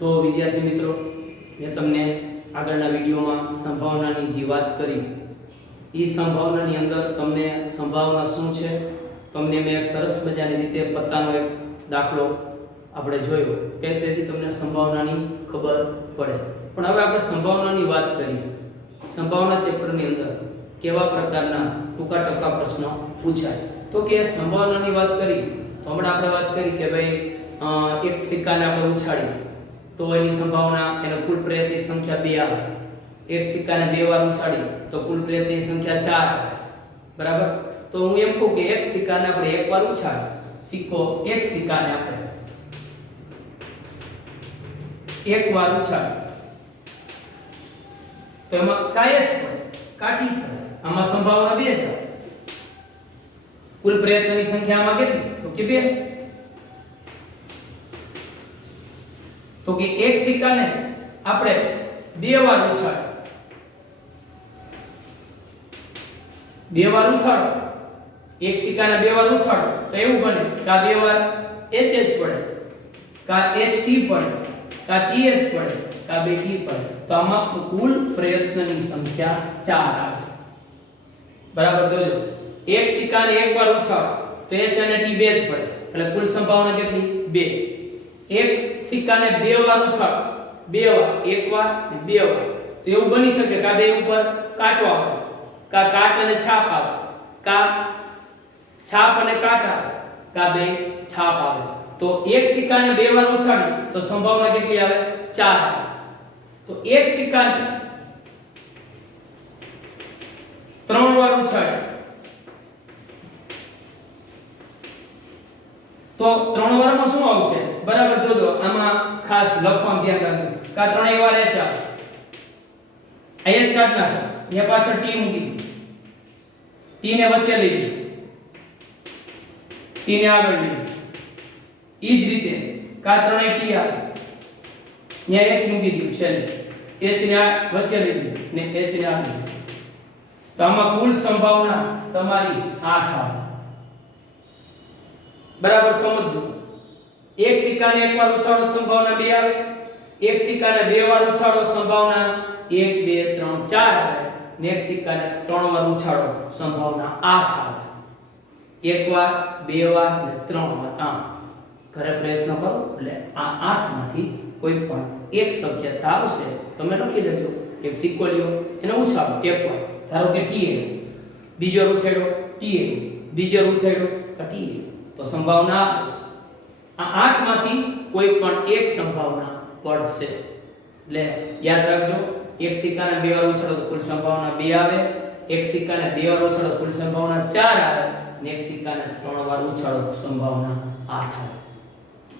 તો વિદ્યાર્થી મિત્રો, મેં તમને આગળના વિડીયોમાં સંભાવનાની જે વાત કરી એ સંભાવનાની અંદર તમને સંભાવના શું છે તમને મેં એક સરસ મજાની રીતે પત્તાનો એક દાખલો આપણે જોયો કે તેથી તમને સંભાવનાની ખબર પડે. પણ હવે આપણે સંભાવનાની વાત કરીએ. સંભાવના ચેપ્ટરની અંદર કેવા પ્રકારના ટૂંકા ટૂંકા પ્રશ્નો પૂછાય. તો કે સંભાવનાની વાત કરી તો હમણાં આપણે વાત કરી કે ભાઈ એક સિક્કાને આપણે ઉછાળી તો એની સંભાવના એનો કુલ પ્રયત્નની સંખ્યા 2 આવે. એક સિક્કાને 2 વાર ઉછાળી તો કુલ પ્રયત્નની સંખ્યા 4 આવે. બરાબર? તો હું એમ કહું કે એક સિક્કાને આપણે એક વાર ઉછાળી, એક સિક્કાને આપણે એક વાર ઉછાળી તો એમાં કાય જ પડે, કાટી પડે. આમાં સંભાવના 2 થાય. કુલ પ્રયત્નની સંખ્યા આમાં કેટલી? તો કે 2. તો કે એક સિક્કાને આપણે 2 વાર ઉછાળો, 2 વાર ઉછાળો, એક સિક્કાને 2 વાર ઉછાળો તો એવું બને કે આ 2 વાર HH પડે, કા HT પડે, કા TH પડે, કા 2T પડે. તો આમાં કુલ પ્રયત્નની સંખ્યા 4 આવે. બરાબર? જોજો, એક સિક્કાને એક વાર ઉછાળો તો H અને T 2 જ પડે એટલે કુલ સંભાવના કેટલી? 2. એક સિક્કાને 2 વાર ઉછાળો, 2 વાર, એક વાર અને 2 વાર તો એવું બની શકે કે આ બે ઉપર કાંટો આવે, કા કાટ અને છાપ આવે, કા છાપ અને કાટ આવે, કા બે છાપ આવે. તો એક સિક્કાને 2 વાર ઉછાળી તો સંભાવના કેટલી આવે? 4 આવે. તો એક સિક્કાને 3 વાર ઉછાળી તો 3 વારમાં શું આવશે? બરાબર? જોજો, આમાં ખાસ લખવાનું ધ્યાન રાખજો. કા 3 વાર H આવે, અહીંયા જ કાઢ નાખો, અહીંયા પાછળ T મૂકી દો, T ને વચ્ચે લઈ લો, T ને આગળ લઈ લો. ઈ જ રીતે કા 3 T આવે, અહીંયા H મૂકી દો, છેલ્લે H ને વચ્ચે લઈ લો ને H ને આગળ. તો આમાં કુલ સંભાવના તમારી 8 આવે. બરાબર? સમજો, એક સિક્કાને એક વાર ઉછાળો સંભાવના 2 આવે, એક સિક્કાને 2 વાર ઉછાળો સંભાવના 1 2 3 4 આવે ને એક સિક્કાને 3 વાર ઉછાળો સંભાવના 8 આવે. એક વાર, 2 વાર અને 3 વાર. આમ ઘરે પ્રયત્ન કરો એટલે આ 8 માંથી કોઈ પણ એક શક્યતા આવશે. તમે લખી લેજો. એક સિક્કો લ્યો, એને ઉછાળો એક વાર, ધારો કે TA, બીજો ઉછાળ્યો TA, બીજો ઉછાળ્યો TA, તો સંભાવના આવશે. આ 8 માંથી કોઈ પણ એક સંભાવના પડશે. એટલે યાદ રાખજો, એક સિક્કાને 2 વાર ઉછાળો તો કુલ સંભાવના 2 આવે, એક સિક્કાને 2 વાર ઉછાળો તો કુલ સંભાવના 4 આવે અને એક સિક્કાને 3 વાર ઉછાળો તો સંભાવના 8 આવે.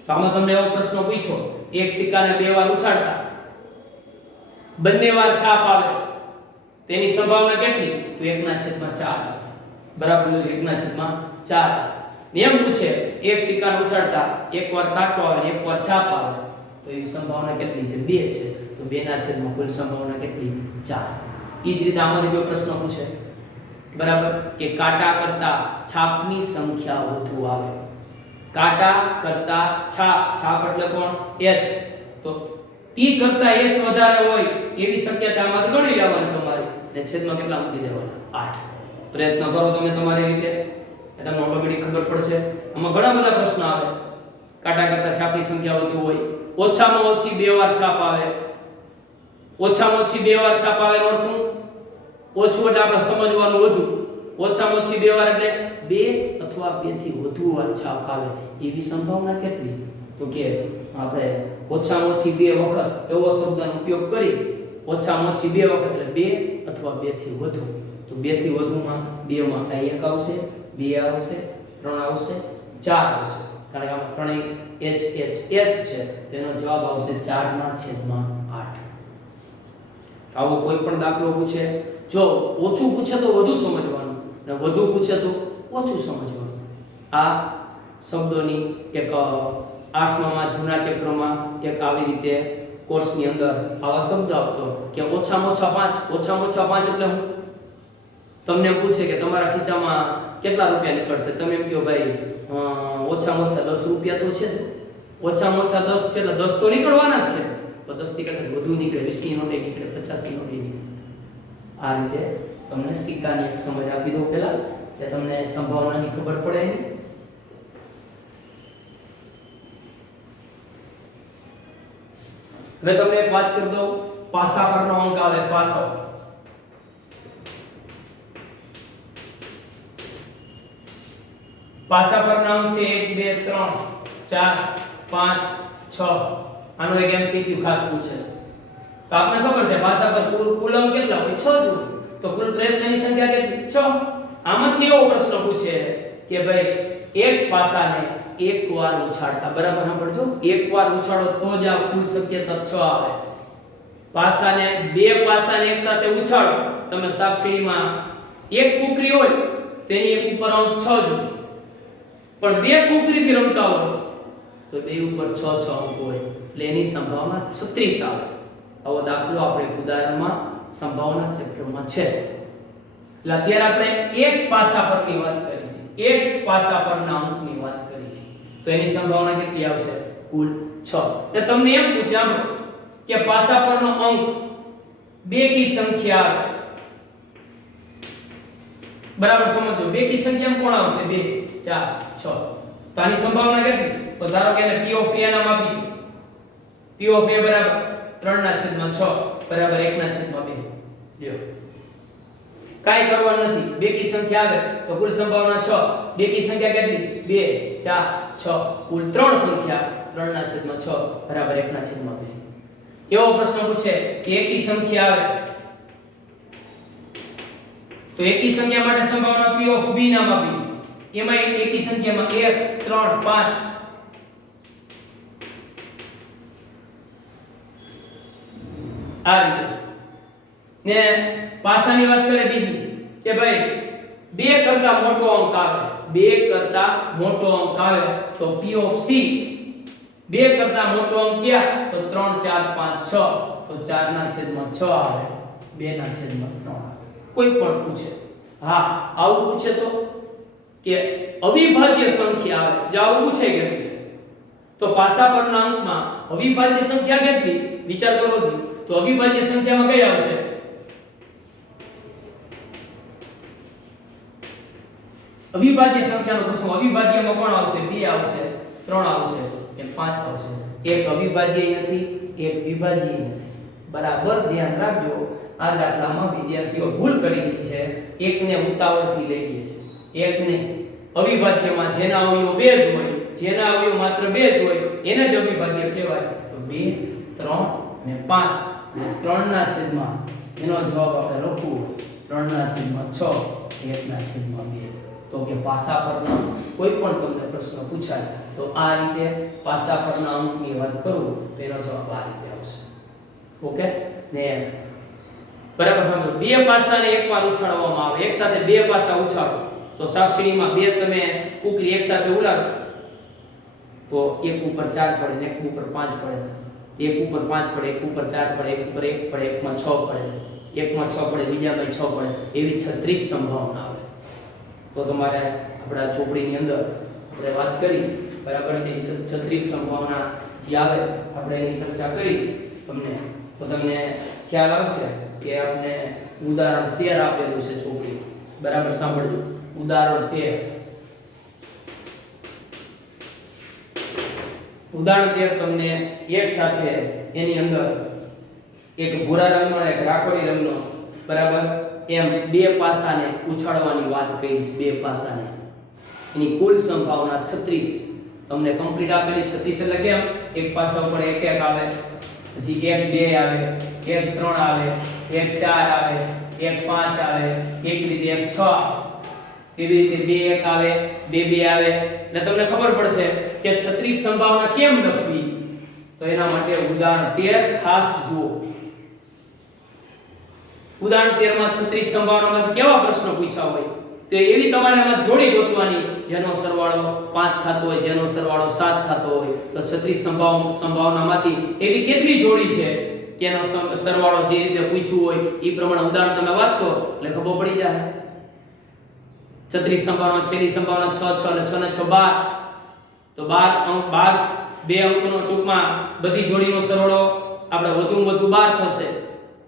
તો આમાં તમને એવો પ્રશ્ન પૂછો, એક સિક્કાને 2 વાર ઉછાળતા બંને વાર છાપ આવે તેની સંભાવના કેટલી? તો 1/4. બરાબર? 1/4. નિયમ પૂછે એક સિક્કાને ઉછાળતા એક વાર કાંટો આવે ને એક વાર છાપ આવે તો એની સંભાવના કેટલી છે? 2 છે. તો 2/4 કુલ સંભાવના કેટલી? 4. ઈ જ રીતે આમાંથી કોઈ પ્રશ્ન પૂછે, બરાબર, કે કાંટા કરતા છાપની સંખ્યા વધુ આવે. કાંટા કરતા છાપ, છાપ એટલે કોણ? H. તો T કરતા H વધારે હોય એવી શક્યતા આમાંથી ગણી લેવાની તમારે ને છેદમાં કેટલા મૂકી દેવાના? 8. પ્રયત્ન કરો તમે તમારી રીતે, એટલે તમને ઓટોમેટિક ખબર પડશે. આમાં ઘણા બધા પ્રશ્ન આવે. કાંટા કરતા છાપની સંખ્યા વધુ હોય, ઓછામાં ઓછી 2 વાર છાપ આવે. ઓછામાં ઓછી 2 વાર છાપ આવે એનો અર્થ શું? ઓછું એટલે આપણે સમજવાનું વધુ. ઓછામાં ઓછી 2 વાર એટલે 2 અથવા 2 થી વધુ વાર છાપ આવે એવી સંભાવના કેટલી? તો કે આપણે ઓછામાં ઓછી 2 વખત એવો શબ્દનો ઉપયોગ કરી. ઓછામાં ઓછી 2 વખત એટલે 2 અથવા 2 થી વધુ. તો 2 થી વધુમાં 2 માં આ 1 આવશે, 2 આવશે, 3 આવશે, 4 આવશે. કારણ કે આમાં ત્રણેય H છે, તેનો જવાબ આવશે 4/8. આવો કોઈ પણ દાખલો પૂછે, જો ઓછું પૂછે તો વધુ સમજવાનું અને વધુ પૂછે તો ઓછું સમજવાનું. આ શબ્દોની એક 8મા જૂના ચેપ્ટરમાં એક આવી રીતે કોર્સની અંદર આવા શબ્દ આવતો કે ઓછામાં ઓછા 5. ઓછામાં ઓછા 5 એટલે હું તમને પૂછે કે તમારા ખીચામાં કેટલા રૂપિયા નીકળશે? તમે એમ કહો ભાઈ ઓછામાં ઓછા 10 રૂપિયા તો છે. ઓછામાં ઓછા 10 છે એટલે 10 તો નીકળવાના જ છે, તો 10 થી કદાચ વધુ નીકળે, 20 ની નોટે નીકળે, 50 ની નોટે નીકળે. આ રીતે તમને સિક્કાની એક સમજ આપી દઉં પહેલા, કે તમને સંભાવનાની ખબર પડે. હવે તમને એક વાત કરી દઉં, પાસા પરનો અંક આવે, પાસો. પાસા પરના અંક છે 1 2 3 4 5 6. આનો એક એમસીક્યુ ખાસ પૂછે છે. તો આપને ખબર છે પાસા પર કુલ અંક કેટલા હોય? 6 જ હોય. તો કુલ પ્રયત્નની સંખ્યા કેટલી? 6. આમાંથી એવો પ્રશ્ન પૂછે કે ભાઈ એક પાસાને એકવાર ઉછાળતા, બરાબર સાંભળજો, એકવાર ઉછાળો તો જ આ કુલ શક્યતા 6 આવે. પાસાને બે પાસાને એકસાથે ઉછાળો, તમે સાપસીડીમાં એક કુકરી હોય તેની એક ઉપર અંક 6 જ હોય, પણ બે કુકરીથી રમતા હોય તો બે ઉપર 6 અંક હોય, એટલે એની સંભાવના 36 આવે. આવો દાખલો આપણે ઉદાહરણમાં સંભાવના ચેપ્ટરમાં છે. એટલે અત્યારે આપણે એક પાસા પરની વાત કરીશું, એક પાસા પરના અંકની વાત કરીશું, તો એની સંભાવના કેટલી આવશે? કુલ 6. એટલે તમને એમ પૂછ્યા કે પાસા પરનો અંક બેકી સંખ્યા આવે, બરાબર સમજો, બેકી સંખ્યામાં કોણ આવશે? 2 4 6. તો આની સંભાવના કેટલી? તો ધારો કે એને p ઓફ a નામ આપી દો. p ઓફ a બરાબર 3/6 બરાબર 1/2. લ્યો, કાઈ કરવાનું નથી, બેકી સંખ્યા આવે તો કુલ સંભાવના 6. બેકી સંખ્યા કેટલી? 2 4 6. કુલ 3 સંખ્યા 3/6 બરાબર 1/2. એવો પ્રશ્ન પૂછે કે એકી સંખ્યા આવે તો એકી સંખ્યા માટે સંભાવના p ઓફ b નામ આપી દો. એમાં એકી સંખ્યામાં 1 3 5 આ રીતે. ને પાસાની વાત કરે બીજી કે ભાઈ 2 કરતા મોટો અંક આવે, 2 કરતા મોટો અંક આવે તો p ઓફ c 2 કરતા મોટો અંક ક્યાં? તો 3 4 5 6. તો 4/6 આવે, 2/3 આવે. કોઈ પણ પૂછે, હા આવું પૂછે તો કે અવિભાજ્ય સંખ્યા આવે, જો આવું પૂછે કે છે તો પાસા પરના અંકમાં અવિભાજ્ય સંખ્યા કેટલી? વિચાર કરો તો અવિભાજ્ય સંખ્યામાં કઈ આવશે? અવિભાજ્ય સંખ્યાનો પ્રશ્ન, અવિભાજ્યમાં કોણ આવશે? 2 આવશે, 3 આવશે કે 5 આવશે. એક અવિભાજ્ય નથી, એક વિભાજ્ય નથી. બરાબર ધ્યાન રાખજો. આ દાખલામાં વિદ્યાર્થીઓ ભૂલ કરી રહી છે, એકને ઉતાવળથી લઈ લે છે. એકને અવિભાજ્યમાં જેના અવયવો 2 જ હોય, જેના અવયવો માત્ર 2 જ હોય એને જ અવિભાજ્ય કહેવાય. તો 2 3 ને 5 અને 3/6 એનો જવાબ આપણે લખવું 3/6 1/2. તો કે પાસા પરના કોઈ પણ તમને પ્રશ્ન પૂછાય તો આ રીતે પાસા પરના અંકની વાત કરું તો એનો જવાબ આ રીતે આવશે. ઓકે ને બરાબર સમજો. બે પાસાને એકવાર ઉછાળવામાં આવે, એક સાથે બે પાસા ઉછાળો તો સાપસીડીમાં બે તમે કુકરી એક સાથે ઉડાડો તો એક ઉપર 4 પડે ને એક ઉપર 5 પડે, એક ઉપર 5 પડે, એક ઉપર 4 પડે, એક ઉપર 1 પડે, એકમાં 6 પડે, એકમાં 6 પડે, બીજામાં 6 પડે, એવી 36 સંભાવના આવે. તો તમારે આપણા ચોપડીની અંદર આપણે વાત કરી બરાબર છે 36 સંભાવના જે આવે આપણે એની ચર્ચા કરી તો તમને ખ્યાલ આવશે કે આપણે ઉદાહરણ 13 આપેલું છે ચોપડી, બરાબર સાંભળજો. ઉદાહરણ 13 તમને એક સાથે એની અંદર એક ભૂરા રંગનો એક રાખોડી રંગનો બરાબર એમ બે પાસાને ઉછાળવાની વાત કહીશ. બે પાસાને એની કુલ સંભાવના 36 તમને કમ્પ્લીટ આપેલી. 36 એટલે કેમ? એક પાસા ઉપર એક એક આવે, પછી 1 2 આવે, 1 3 આવે, 1 4 આવે, 1 5 આવે, એક રીતે 1 6 એવી રીતે 2 1 આવે, 2 2 આવે. એટલે તમને ખબર પડશે કે 36 સંભાવના કેમ લખવી. તો એના માટે ઉદાહરણ 13 ખાસ જુઓ. ઉદાહરણ 13 માં 36 સંભાવનામાંથી કેવા પ્રશ્નો પૂછ્યા હોય તો એવી તમારે આમાં જોડી ગોતવાની જેનો સરવાળો 5 થતો હોય, જેનો સરવાળો 7 થતો હોય. તો 36 સંભાવનામાંથી એવી કેટલી જોડી છે કે એનો સરવાળો જે રીતે પૂછ્યું હોય એ પ્રમાણે ઉદાહરણ તમે વાંચશો એટલે ખબર પડી જાય. 36 સંભાવના છેલ્લી સંભાવના 6 6 અને 6 ને 6 12. તો 12 અંક 12 બે અંકનો ટૂંકમાં બધી જોડીનો સરવાળો આપણે વધુમાં વધુ 12 થશે.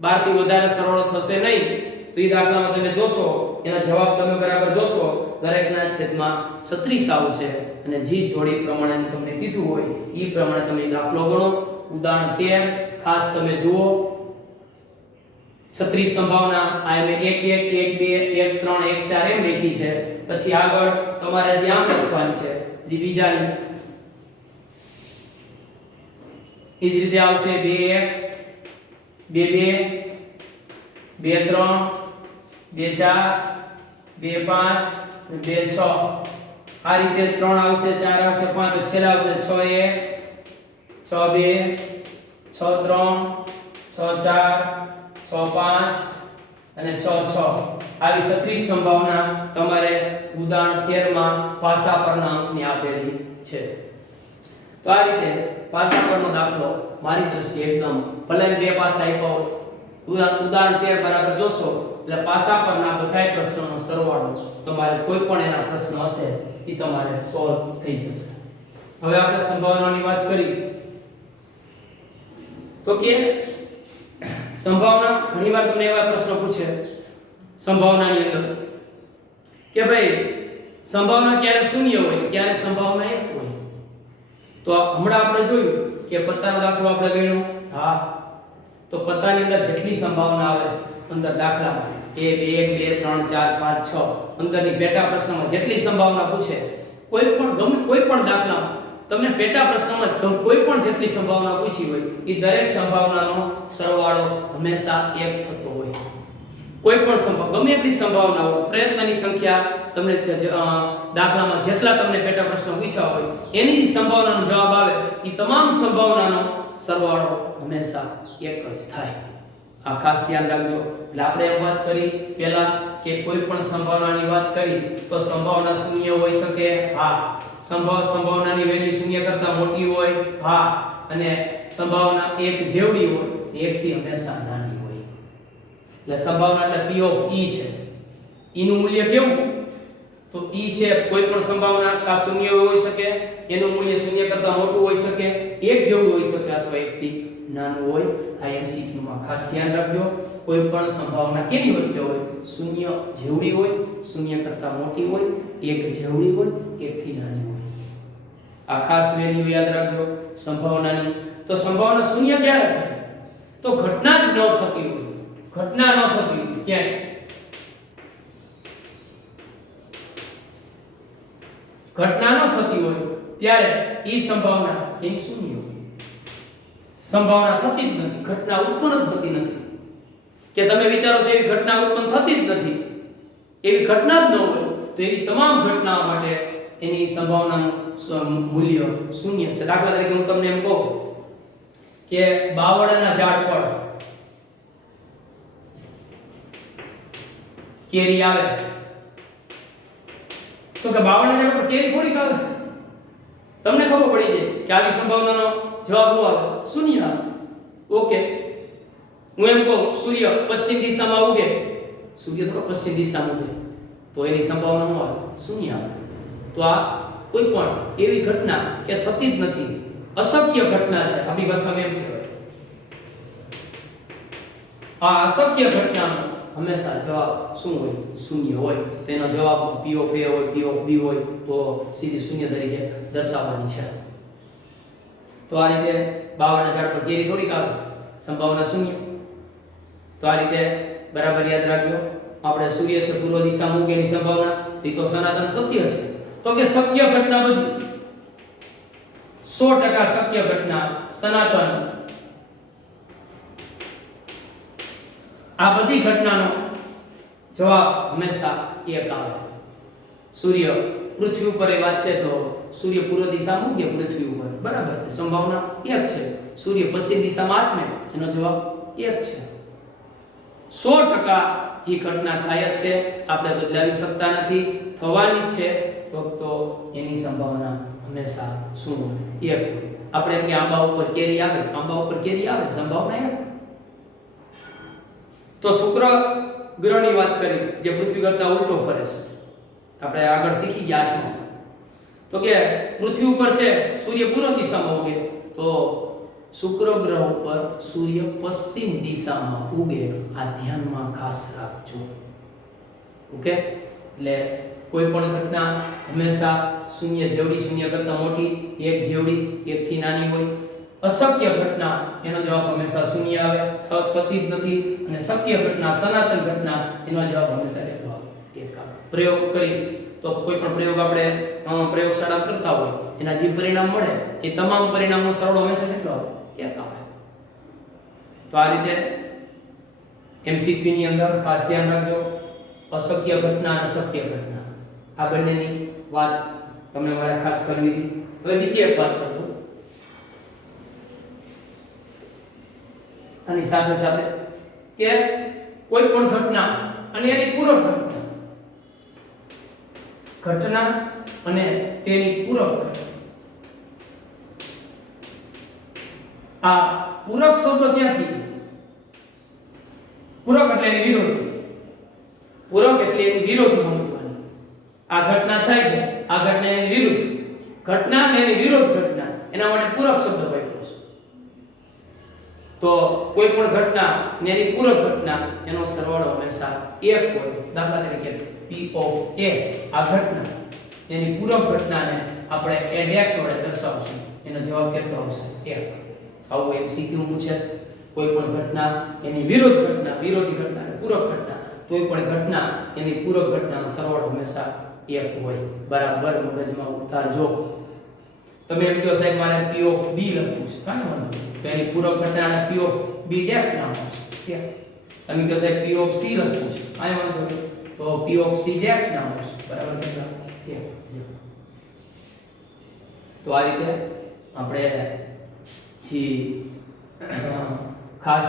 12 થી વધારે સરવાળો થશે નહીં. તો એ દાખલામાં તમે જોશો એના જવાબ તમે બરાબર જોશો દરેકના છેદમાં 36 આવશે અને જે જોડી પ્રમાણે તમને કીધું હોય એ પ્રમાણે તમે દાખલો ગણો. ઉદાહરણ 13 ખાસ તમે જુઓ 36 સંભાવના આ મેં 1 1 1 2 1 3 1 4 એમ લખી છે. પછી આગળ તમારે જે આમ લખવાની છે જે બીજાની એ જ રીતે આવશે 2 1 2 2 2 3 2 4 2 5 2 6 આ રીતે 3 આવશે 4 આવશે 5 છેલ્લા આવશે 6 1 6 2 6 3 6 4 6 5 અને 6 6 આવી 36 સંભાવના તમારે ઉદાહરણ 13 માં પાસા પરના અંકની આપેલી છે. તો આ રીતે પાસા પરનો દાખલો મારી દ્રષ્ટિએ એકદમ ભલે બે પાસા આપ્યા હોય ઉદાહરણ 13 બરાબર જોશો એટલે પાસા પરના બધાય પ્રશ્નોનો સરવાળો તમારે કોઈ પણ એના પ્રશ્ન હશે એ તમારે સોલ્વ થઈ જશે. હવે આપણે સંભાવનાની વાત કરી તો કે સંભાવના ઘણીવાર તમને એવા પ્રશ્નો પૂછે સંભાવનાની અંદર કે ભાઈ સંભાવના ક્યારે શૂન્ય હોય ક્યારે સંભાવના 1 હોય. તો હમણાં આપણે જોયું કે પત્તાનો દાખલો આપણે ગણ્યો. હા તો પત્તાની અંદર જેટલી સંભાવના આવે અંદર દાખલામાં 1 2 3 4 5 6 અંદરની પેટા પ્રશ્નમાં જેટલી સંભાવના પૂછે કોઈ પણ દાખલામાં તમને પેટા પ્રશ્નમાં કોઈ પણ જેટલી સંભાવના પૂછી હોય એ દરેક સંભાવનાનો સરવાળો હંમેશા 1 થતો હોય. કોઈ પણ સંભાવના ગમે એટલી સંભાવના હોય પ્રયત્નની સંખ્યા તમને દાખલામાં જેટલા તમને પેટા પ્રશ્નો પૂછ્યા હોય એની સંભાવનાનો જવાબ આવે એ તમામ સંભાવનાનો સરવાળો હંમેશા 1 જ થાય. આ ખાસ ધ્યાન રાખજો. એટલે આપણે એમ વાત કરી પહેલા કે કોઈ પણ સંભાવનાની વાત કરી તો સંભાવના શૂન્ય હોઈ શકે. હા સંભાવનાની વેલ્યુ શૂન્ય કરતા મોટી હોય. હા અને સંભાવના 1 જેવડી હોય 1 થી હંમેશા નાની હોય. એટલે સંભાવના એટલે P ઓફ E છે. E નું મૂલ્ય કેવું તો E છે કોઈ પણ સંભાવના કા શૂન્ય હોઈ શકે એનું મૂલ્ય શૂન્ય કરતા મોટું હોઈ શકે 1 જેવું હોઈ શકે અથવા 1 થી નાનું હોય. આ MCQ માં ખાસ ધ્યાન રાખજો. કોઈ પણ સંભાવના કેની વચ્ચે હોય શૂન્ય જેવડી હોય શૂન્ય કરતા મોટી હોય 1 જેવડી હોય 1 થી નાની હોય. આ ખાસ વેલ્યુ યાદ રાખજો સંભાવનાની. તો સંભાવના શૂન્ય ક્યારે થાય તો ઘટના જ ન થતી હોય. ઘટના ન થતી હોય ક્યારે ઘટના ન થતી હોય ત્યારે ઈ સંભાવના એની શૂન્ય હોય. સંભાવના થતી જ નથી ઘટના ઉત્પન્ન થતી નથી. કે તમે વિચારો છો એવી ઘટના ઉત્પન્ન થતી જ નથી એવી ઘટના જ ન હોય તો એવી તમામ ઘટનાઓ માટે એની સંભાવનાનું મૂલ્ય શૂન્ય છે. દાખલા તરીકે હું તમને એમ કહું કે બાવળના ઝાડ પર કેરી આવે તો કે બાવળના ઝાડ પર કેરી થોડીક આવે. તમને ખબર પડી જાય કે આવી સંભાવનાનો જવાબ શું આવે શૂન્ય આવે. ઓકે હું એમ કહું સૂર્ય પશ્ચિમ દિશામાં ઉગે સૂર્ય થોડો પશ્ચિમ દિશામાં ઉગે તો એની સંભાવના શું આવે શૂન્ય આવે. તો આ કોઈ પણ એવી ઘટના કે થતી જ નથી અશક્ય ઘટના છે. આપણી ભાષામાં એમ કહેવાય આ અશક્ય ઘટનાનો હંમેશા જવાબ શું હોય શૂન્ય હોય. તેનો જવાબ P of A હોય P of B હોય તો સીધી શૂન્ય તરીકે દર્શાવવાની છે. તો આ રીતે બાવળના ઝાડ પર કેરી થોડીક આવે સંભાવના શૂન્ય. તો આ રીતે બરાબર યાદ રાખજો. આપણે સૂર્ય છે પૂર્વ દિશામાં ઉગે એની સંભાવના એ તો સનાતન સત્ય છે. તો કે શક્ય ઘટના બધી 100% શક્ય ઘટના સનાતન આ બધી ઘટનાનો જવાબ હંમેશા 1 આવે. સૂર્ય પૃથ્વી ઉપર એ વાત છે તો સૂર્ય પૂર્વ દિશામાં ઉગે પૃથ્વી ઉપર બરાબર છે સંભાવના 1 છે. સૂર્ય પશ્ચિમ દિશામાં આથમે એનો જવાબ 1 છે. 100% જે ઘટના થાય જ છે આપણે બદલાવી શકતા નથી થવાની જ છે તો એની સંભાવના હંમેશા શું હોય 1 હોય. આપણે એમ કે આંબા ઉપર કેરી આવે સંભાવના 1. તો શુક્ર ગ્રહની વાત કરી જે પૃથ્વી કરતા ઉલટો ફરે છે આપણે આગળ શીખી ગયા છો. તો કે પૃથ્વી ઉપર છે સૂર્ય પૂર્વ દિશામાં ઉગે, તો શુક્ર ગ્રહ ઉપર સૂર્ય પશ્ચિમ દિશામાં ઉગે. આ ધ્યાનમાં ખાસ રાખજો. ઓકે, એટલે કોઈ પણ ઘટના હંમેશા શૂન્ય જેવડી, શૂન્ય કરતા મોટી, એક જેવડી, એક થી નાની હોય. અશક્ય ઘટના એનો જવાબ હંમેશા શૂન્ય આવે, થતી જ નથી. અને શક્ય ઘટના, સનાતન ઘટના એનો જવાબ હંમેશા કેટલો આવે? એક આવે. પ્રયોગ કરી તો કોઈ પણ પ્રયોગ આપણે પ્રયોગશાળા કરતા હોય, એના જે પરિણામ મળે એ તમામ પરિણામનો સરવાળો હંમેશા કેટલો આવે? એક આવે. તો આ રીતે એમસીક્યુ ની અંદર ખાસ ધ્યાન રાખજો. અશક્ય ઘટના અને શક્ય ઘટના આ બંનેની વાત તમને મારે ખાસ કરવી હતી. હવે બીજી એક વાત કરું આની સાથે સાથે કે કોઈ પણ ઘટના અને એની પૂરક ઘટના અને તેની પૂરક ઘટના. આ પૂરક શબ્દ ક્યાંથી? પૂરક એટલે એની વિરોધી. પૂરક એટલે એની વિરોધી સમજવાની. આ ઘટના થાય છે, આ ઘટના એની વિરુદ્ધ ઘટના અને એની વિરોધ ઘટના, એના માટે પૂરક શબ્દ વાપર્યો છે. તો કોઈ પણ ઘટના ને એની પૂરક ઘટના એનો સરવાળો હંમેશા 1 હોય. દાખલા તરીકે P of A આ ઘટના એની પૂરક ઘટનાને આપણે ADX વડે દર્શાવશું. એનો જવાબ કેટલો આવશે? 1. આવું MCQ પૂછે છે. કોઈ પણ ઘટના એની વિરોધ ઘટના, વિરોધી ઘટના અને પૂરક ઘટના, કોઈ પણ ઘટના એની પૂરક ઘટનાનો સરવાળો હંમેશા 1 હોય. બરાબર મગજમાં ઉતારજો. તમે એમ કહો સાહેબ મારે P of B લખવું છે, કાંઈ વાંધો નહીં. તો એની પૂરક ઘટનાને P of B ડેશ નામ છે. તમે કહો સાહેબ P of C લખવું છે, કાંઈ વાંધો નહીં. તો P of C ડેશ નામ છે. બરાબર કેટલા? 1. તો આ રીતે આપણે જે ખાસ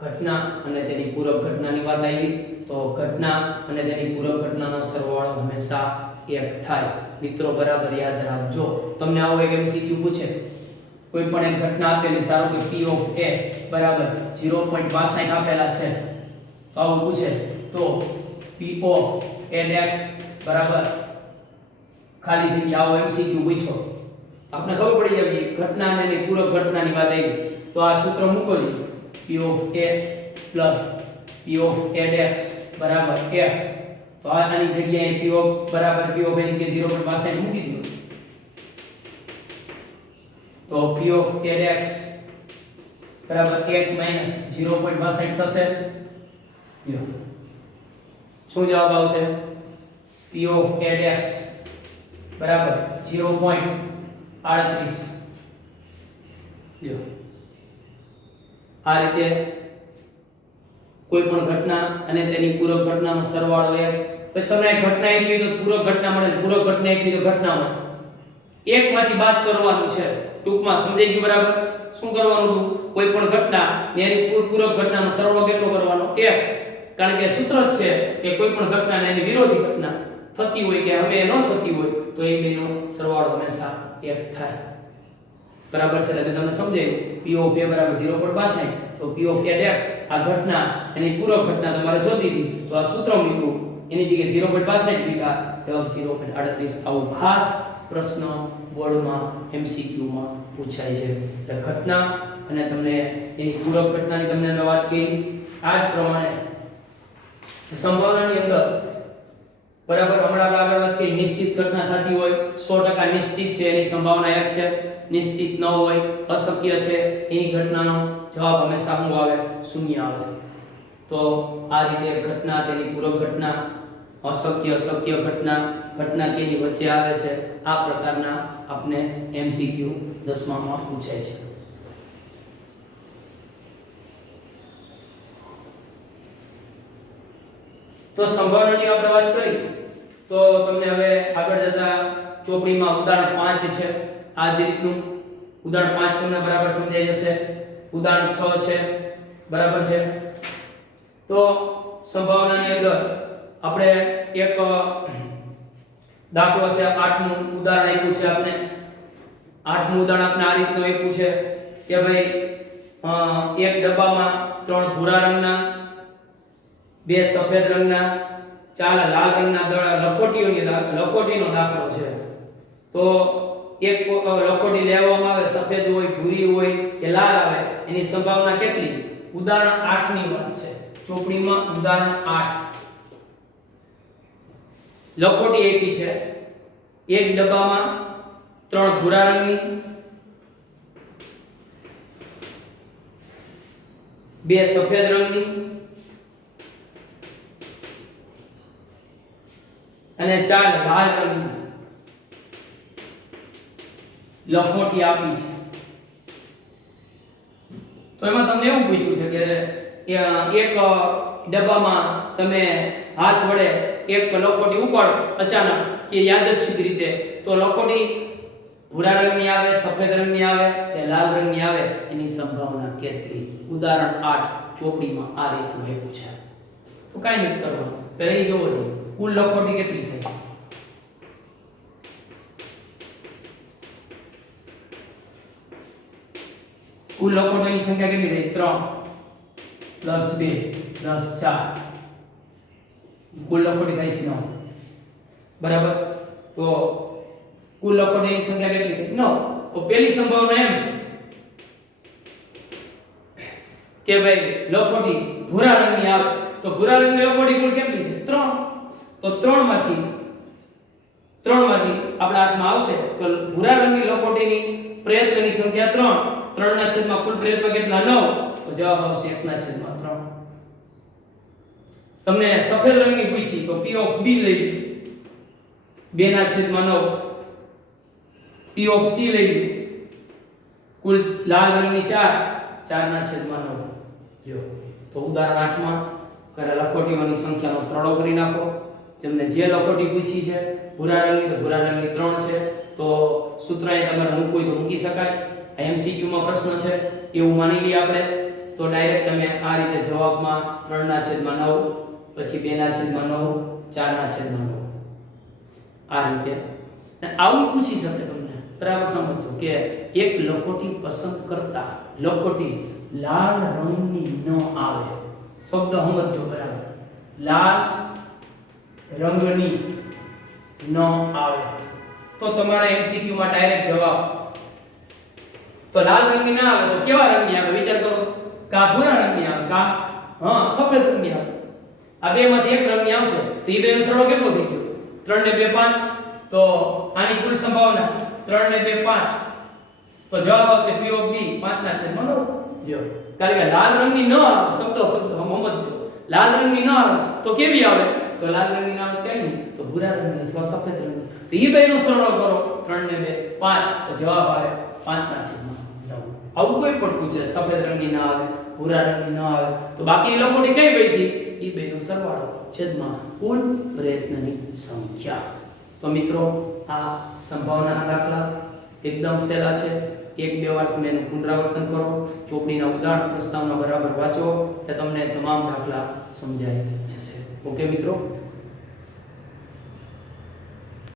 ઘટના અને તેની પૂરક ઘટનાની વાત આવી. તો ઘટના અને તેની પૂરક ઘટનાનો સરવાળો હંમેશા 1 થાય. મિત્રો બરાબર યાદ રાખજો. તમને આવો એક MCQ પૂછે, કોઈ પણ એક ઘટના આપેલી, ધારો કે P of A બરાબર 0.62 આપેલા છે, તો આવું પૂછે તો P of AX બરાબર ખાલી જગ્યા આવો MCQ પૂછો, આપણે ખબર પડી જાય ઘટના અને એની પૂરક ઘટનાની વાત આવી. તો આ સૂત્ર મૂકો છો, P of A plus P of AX બરાબર 1. તો આની જગ્યાએ P of બરાબર P of એટલે 0.62 મૂકી દો. તો P of AX બરાબર 1 minus 0.62 થશે. શું જવાબ આવશે? P of AX બરાબર 0.38. લ્યો આ રીતે કોઈ પણ ઘટના અને તેની પૂરક ઘટનાનો સરવાળો 1. પછી તમને એક ઘટના આપી તો પૂરક ઘટના મળે, પૂરક ઘટના આપી તો ઘટના મળે. એકમાંથી બાદ કરવાનું છે. ટૂંકમાં સમજાઈ ગયું બરાબર? શું કરવાનું હતું? કોઈ પણ ઘટના ને એની પૂરક ઘટનાનો સરવાળો કેટલો કરવાનો? 1. કારણ કે સૂત્ર જ છે કે કોઈ પણ ઘટના અને એની વિરોધી ઘટના થતી હોય કે હવે ન થતી હોય તો એ બેનો સરવાળો હંમેશા 1 થાય. બરાબર છે? એટલે તમને સમજાયું. P of A બરાબર 0.62 તો P of AX આ ઘટના એની પૂરક ઘટના તમારે જોતી હતી તો આ સૂત્ર મૂક્યું, એની જગ્યાએ 0.62 મૂક્યા, જવાબ 0.38. આવું ખાસ પ્રશ્ન બોર્ડમાં MCQ માં પૂછાય છે. એટલે ઘટના અને તમને એની પૂરક ઘટનાની તમને મેં વાત કરી. આ જ પ્રમાણે સંભાવનાની અંદર બરાબર હમણાં આગળ વાત કરી, નિશ્ચિત ઘટના થતી હોય 100% નિશ્ચિત છે એની સંભાવના 1 છે, નિશ્ચિત ન હોય અશક્ય છે એની ઘટનાનો જવાબ હંમેશા શું આવે? 0 આવે. તો આ રીતે ઘટના, તેની પૂરક ઘટના, અશક્ય શક્ય ઘટના, ઘટના કેની વચ્ચે આવે છે, આ પ્રકારના આપણે MCQ 10માં પૂછાય છે. તો સંભાવનાની આપણે વાત કરી તો તમને હવે આગળ જતા ચોપડીમાં ઉદાહરણ 5 છે. આ જ રીતનું ઉદાહરણ 5 તમને બરાબર સમજાઈ જશે. ઉદાહરણ 6 છે. બરાબર છે? તો સંભાવનાની અંદર આપણે એક દાખલો છે, 8મું ઉદાહરણ આપ્યું છે આપણે. 8મું ઉદાહરણ આપણે આ રીતનું આપ્યું છે કે ભાઈ એક ડબ્બામાં 3 ભૂરા રંગના, 2 સફેદ રંગના, 4 લાલ રંગના લખોટીનો દાખલો છે. તો એક લખોટી લેવામાં આવે, સફેદ હોય, ભૂરી હોય કે લાલ આવે, એની સંભાવના કેટલી? ઉદાહરણ 8 ની વાત છે. ચોપડીમાં ઉદાહરણ 8 લખોટી આપી છે. એક ડબ્બામાં 3 ભૂરા રંગની, 2 સફેદ રંગની અને 4 લાલ રંગની લખોટી આપી છે. તો એમાં તમને એવું પૂછ્યું છે કે એક ડબ્બામાં તમે હાથ વડે એક લખોટી ઉપાડો અચાનક કે યાદચ્છિક રીતે, તો લખોટી ભૂરા રંગની આવે, સફેદ રંગની આવે કે લાલ રંગની આવે, એની સંભાવના કેટલી? ઉદાહરણ 8 ચોપડીમાં આ રીતનું આપ્યું છે. તો કાઈ નથી કરવાનું, પહેલા જોવો જોઈએ કુલ લખોટી કેટલી થાય. કુલ લખોટીની સંખ્યા કેટલી થાય? 3 + 2 + 4, કુલ લખોટી થાય છે 9. બરાબર? તો કુલ લખોટીની સંખ્યા કેટલી થાય? 9. તો પહેલી સંભાવના એમ છે કે ભાઈ લખોટી ભૂરા રંગની આવે, તો ભૂરા રંગની લખોટી કુલ કેટલી છે? 3. તો 3 માંથી આપણા હાથમાં આવશે તો ભૂરા રંગની લખોટીની પ્રયત્નની સંખ્યા 3. 3 ના છેદમાં કુલ પ્રયત્ન કેટલા? 9. તો જવાબ આવશે 1 ના છેદમાં 3. તમને સફેદ રંગની પૂછી તો P ઓફ B લઈ લો, 2 ના છેદમાં 9. P ઓફ C લઈ લો, કુલ લાલ રંગની 4, 4 ના છેદમાં 9. જો તો ઉદાહરણ 8 માં કરેલા લખોટીઓની સંખ્યાનો સરવાળો કરી નાખો. તમને જે લખોટી પૂછી છે ભૂરા રંગની, તો ભૂરા રંગની 3 છે, તો સૂત્ર એ તમારે મૂકવું હોય તો મૂકી શકાય. MCQ માં પ્રશ્ન છે એવું માની લઈએ આપણે. તો ડાયરેક્ટ તમે આ રીતે જવાબમાં 3 ના છેદમાં 9, પછી 2 ના છેદમાં 9, 4 ના છેદમાં 9 આ રીતે. અને આવું પૂછી શકે તમને. બરાબર સમજો કે એક લખોટી પસંદ કરતા લખોટી લાલ રંગની ન આવે, શબ્દ સમજો બરાબર, લાલ રંગની ન આવે, તો તમારા MCQ માં ડાયરેક્ટ જવાબ. તો લાલ રંગની ના આવે તો કેવા રંગની આવે? વિચાર કરો. કા ભૂરા રંગની આવે, કા સફેદ રંગની આવે. આ બે માંથી એક રંગની આવશે તો એ બેનો સરવાળો કેટલો થઈ ગયો? 3 ને 2 5. તો આની કુલ સંભાવના 3 ને 2 5. તો જવાબ આવશે P ઓફ B 5 ના છેદમાં 9. જો કારણ કે લાલ રંગની ન આવે, શબ્દ સમજો. લાલ રંગની ન આવે તો કેવી આવે? તો લાલ રંગની ના આવે કઈ નહીં, તો ભૂરા રંગની અથવા સફેદ રંગની. તો એ બેનો સરવાળો કરો 3 ને 2 5, તો જવાબ આવે 5 ના છેદમાં 9. આવું કોઈ પણ પૂછે સફેદ રંગની ના આવે, ભૂરા રંગની ન આવે, તો બાકી લખોટી કઈ વહીથી? એ બેનો સરવાળો છેદમાં કુલ પ્રયત્નની સંખ્યા. તો મિત્રો આ સંભાવનાના દાખલા એકદમ સહેલા છે. 1-2 વાર તમે એનું પુનરાવર્તન કરો, ચોપડીના ઉદાહરણ પ્રસ્તાવના બરાબર વાંચો એટલે તમને તમામ દાખલા સમજાઈ જશે. ઓકે મિત્રો.